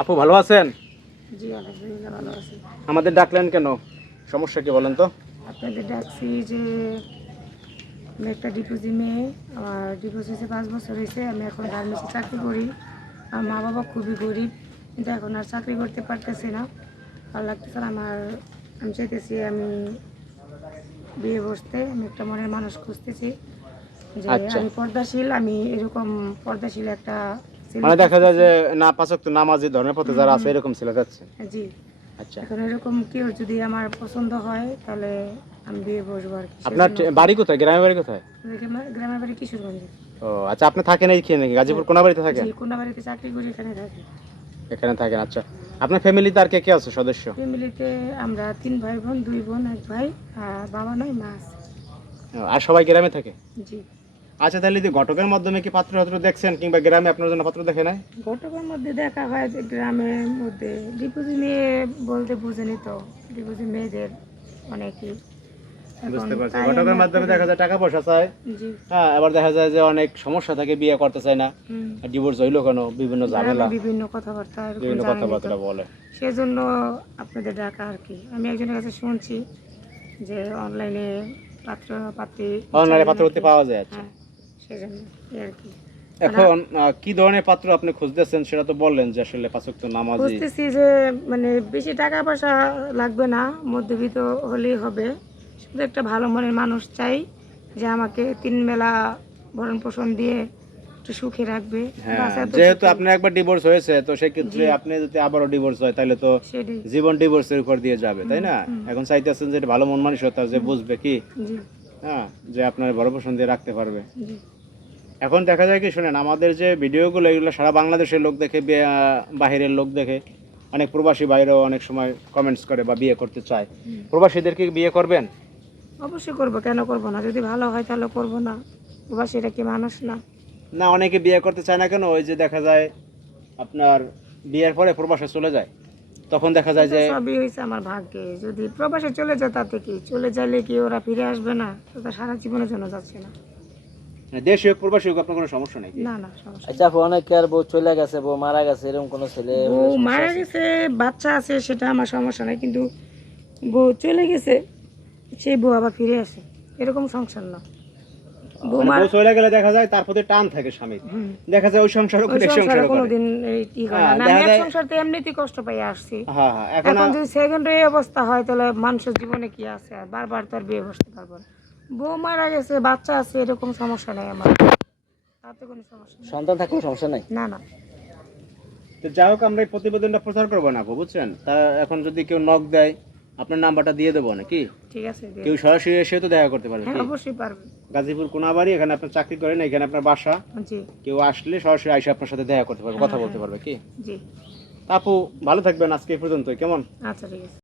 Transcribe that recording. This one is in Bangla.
আপু ভালো আছেন? জি আলহামদুলিল্লাহ ভালো আছি। আমাদের ডাকলেন কেন? সমস্যা কি বলেন তো? আপনাদের ডাকছি যে আমি একটা ডিপোজি মেয়ে, আমার ডিপোজ হয়েছে 5 বছর হয়েছে। আমি এখন গার্মেন্টসে চাকরি করি। আমার মা বাবা খুবই গরিব, কিন্তু এখন আর চাকরি করতে পারতেছি না। ভালো লাগতেছে না আমার। আমি চাইতেছি আমি বিয়ে বসতে, আমি একটা মনের মানুষ খুঁজতেছি যে আচ্ছা, আমি পর্দাশীল, আমি এরকম পর্দাশীল একটা ছেলে মানে দেখা যায় খুঁজতেছি। যে না পাঁচ ওয়াক্ত নামাজি ধর্মের পথে যারা আছে এরকম ছেলে যাচ্ছে। জি, আচ্ছা, এখন এরকম কেউ যদি আমার পছন্দ হয় তাহলে আমি বিয়ে বসবো আর কি। আপনার সেজন্য বাড়ি কোথায়? গ্রামের বাড়ি কোথায়? গ্রামের বাড়ি কিশোরগঞ্জে। ও আচ্ছা, আপনি থাকেন এইখানে নাকি গাজীপুর কোন বাড়িতে জি, থাকেন? কোনাবাড়িতে চাকরি করি, এখানে থাকি। এখানে থাকেন। আচ্ছা, আপনার ফ্যামিলিতে আর কে কে আছে সদস্য? ফ্যামিলিতে আমরা 3 ভাই বোন, 2 বোন, 1 ভাই। আর বাবা নাই, মা আছে। আর সবাই গ্রামে থাকে? জি, আচ্ছা, তাহলে যদি ঘটকের মাধ্যমে কি পাত্র পাত্র দেখছেন কিংবা গ্রামে আপনার জন্য পাত্র দেখে নাই? ঘটকের মধ্যে দেখা হয় যে গ্রামের মধ্যে ডিপোজি মেয়ে বলতে বুঝেনি তো, ডিপোজি মেয়েদের অনেকই এখন বুঝতে পারছি, তাই আমি ঘটকের মাধ্যমে আপনাদের। দেখা যায় টাকা পয়সা চায়। জি, হ্যাঁ, আবার দেখা যায় যে অনেক সমস্যা থাকে, বিয়ে করতে চায় না, হুম, ডিভোর্স হইলো কেন, বিভিন্ন গ্রামে ঝামেলা, বিভিন্ন কথাবার্তা এরকম বিভিন্ন জানেনি তো, কথাবার্তা বলে। সেজন্য আপনাদের ডাকা আর কি। আমি একজনের কাছে শুনছি যে অনলাইনে পাত্র পাত্রী অনলাইনে চাইলে পাত্রপত্তি নাকি। পাওয়া যায়। আচ্ছা, হ্যাঁ, সেজন্য এই আর কি। মানে এখন কি ধরনের পাত্র আপনি খুঁজতেছেন সেটা তো বললেন যে আসলে পাঁচ ওয়াক্ত নামাজি। বুঝতেছি যে মানে বেশি টাকা পয়সা লাগবে না, মধ্যবিত্ত হলেই হবে। শুধু একটা ভালো মনের মানুষ চাই, যে আমাকে 3 বেলা ভরণ পোষণ দিয়ে একটু সুখে রাখবে। হ্যাঁ, বাস যেহেতু এতটুকুই। আপনার একবার ডিভোর্স হয়েছে তো সেক্ষেত্রে জি, আপনি যদি আবারও ডিভোর্স হয় তাহলে তো সেটাই। জীবন ডিভোর্সের উপর দিয়ে যাবে, তাই হুম, না? হুম, এখন চাইতেছেন যে এটা ভালো মন মানসিকতা, যে হুম, বুঝবে কি, জি, হ্যাঁ, যে আপনার বড় পোষণ দিয়ে রাখতে পারবে। জি, এখন দেখা যায় কি, শুনেন, আমাদের যে ভিডিওগুলো এগুলো সারা বাংলাদেশের লোক দেখে, বাহিরের লোক দেখে, অনেক প্রবাসী বাইরেও অনেক সময় কমেন্টস করে বা বিয়ে করতে চায়। হুম। প্রবাসীদেরকে বিয়ে করবেন? অবশ্যই করবো, কেন করবো না? যদি ভালো হয় তাহলে করবো না। বাস এটা কি মানুষ না? না, অনেকে বিয়ে করতে চায় না কেন, ওই যে দেখা যায় আপনার বিয়ের পরে প্রবাসে চলে যায়, তখন দেখা যায় এটা যে সবই হয়েছে আমার ভাগ্যে। যদি প্রবাসে চলে যায় তাতে কি, চলে যাইলে কি ওরা ফিরে আসবে না? তো তা সারা জীবনের জন্য যাচ্ছে না। দেশি হোক প্রবাসী হোক আপনার কোনো সমস্যা নেই কি? না না, সমস্যা নেই। আচ্ছা আপু, অনেকে আর বউ চলে গেছে, বউ মারা গেছে, এরকম কোনো ছেলে বউ হলে সমস্যা মারা আছে? গেছে, বাচ্চা আছে, সেটা আমার সমস্যা নাই, কিন্তু বউ চলে গেছে, সেই বউ আবার ফিরে আসে, এরকম সংসার না। বউ মানে মার বউ চলে গেলে দেখা যায় তার প্রতি টান থাকে স্বামীর, হুম, দেখা যায় ওই সংসারও ওই করে এই সংসারে সংসারও করে। কোনোদিন ই করে হ্যাঁ, না। আমি দেখা এক যায়। সংসারতে এমনিতেই কষ্ট পাই আসছি। হ্যাঁ হ্যাঁ, এখন এখন যদি সেকেন্ড এই অবস্থা হয় তাহলে মানুষের জীবনে কি আছে? আর বারবার তো আর বিয়ে বসতে পারবো না। বউ মারা গেছে, বাচ্চা আছে, এরকম সমস্যা নেই আমার, তাতে কোনো সমস্যা নেই। সন্তান থাকলেও সমস্যা নাই? না না, তো যাই হোক, আমরা এই প্রতিবেদনটা প্রচার করবো না আপু, বুঝছেন? তা এখন যদি কেউ নক দেয়, আপনার নাম্বারটা দিয়ে দেবো নাকি? ঠিক আছে, দিয়ে কেউ দিন। সরাসরি এসে তো দেখা করতে পারবে হ্যাঁ, কি? অবশ্যই পারবেন। গাজীপুর কোনাবাড়ি, এখানে আপনার চাকরি করেন, এখানে আপনার বাসা। জি, কেউ আসলে সরাসরি আইসা আপনার সাথে দেখা করতে পারবে, হ্যাঁ, কথা বলতে হ্যাঁ, পারবে কি? জি, তা আপু, ভালো থাকবেন, আজকে এই পর্যন্তই, কেমন? আচ্ছা, ঠিক আছে।